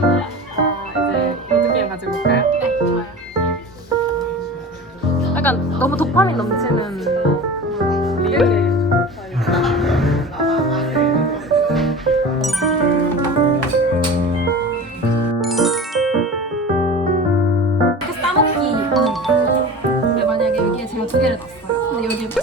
이제 오뚜기랑 가져올까요？약간 너무 도파민 넘치는 이렇게 싸먹기. 근데 만약에 여기에 제가 두 개를 넣었어요. 근데 여기 웃기다.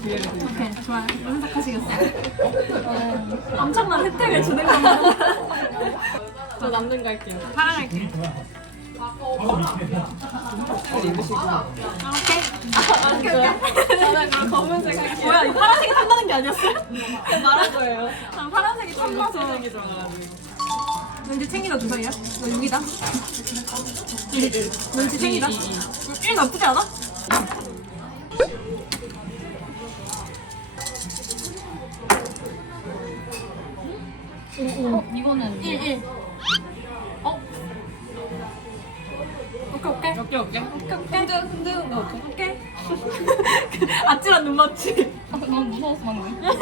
오케이 좋아요. 무슨 생각하시겠어요? 엄청난 혜택을 주는 겁니다. 저 남는 갈게요. 사랑할게. 입으시고. 오케이. 저는 그럼 검은색 할게요. 뭐야 이 파란색이 탐나는 게 아니었어요? 말한 거예요. 난 파란색이 탐나서 좋아가지고. 왠지 챙기다 주사위야? 너 6이다? 1. 왠지 챙기다? 1 나쁘지 않아? 어, 이거는 1, 1. 어? 오케이, 오케이. 오케이 오케이. 오케이, 오케이. 흔드 흔드는 거 오케이. 오케이. 아찔한 눈 맞지? 너무 무서워서 방금.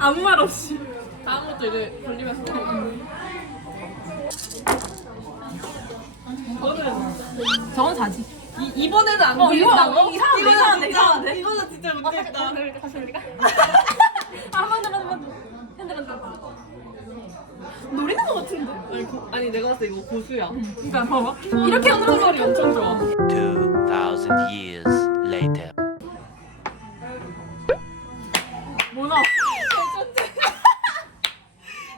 아무 말 없이. 다음 것도 이제 돌리면서. 이거는 저건 사지. 이, 이번에는 안 어, 이거 되겠다고? 안- 이상한데, 이상한데. 이거는 진짜 문제있다. 다시 올리까? 아, 한 번 더, 한 번 더. 핸들, 핸들. 노리는 것 같은데? 아니, 내가 봤을 때 이거 고수야. 그러니까 봐봐. 이렇게 하는 소리 엄청 좋아. 2,000 years later. 뭐나?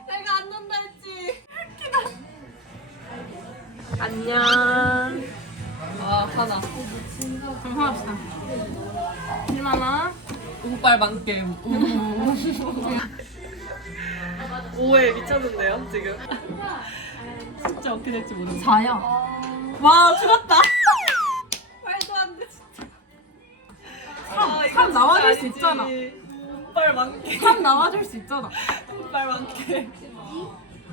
내가 안 논다 했지. 안녕. 아 하나. 그럼 합시다. 1만 원. 운빨 만겜. 오해 미쳤는데요 지금. 진짜 어떻게 될지 모르겠어. 4야. 와, 죽었다. 말도 안 돼 진짜. 삼, 아, 이거 삼 진짜 나와줄 수 아니지. 있잖아. 운빨 만겜. 3 나와줄 수 있잖아. 운빨 만겜.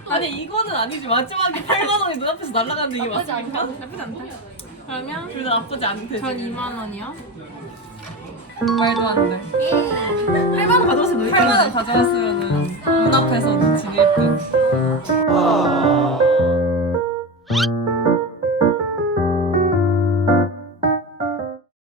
아니 이거는 아니지 마지막에 8만 원이 눈앞에서 날아가는 게 나쁘지 맞습니까? 않다. 나쁘지 않다. 그러면 둘 다 나쁘지 않대. 전 2만 원이요. 말도 안 돼. 8만 원 가져왔어요. 8만 원 가져왔으면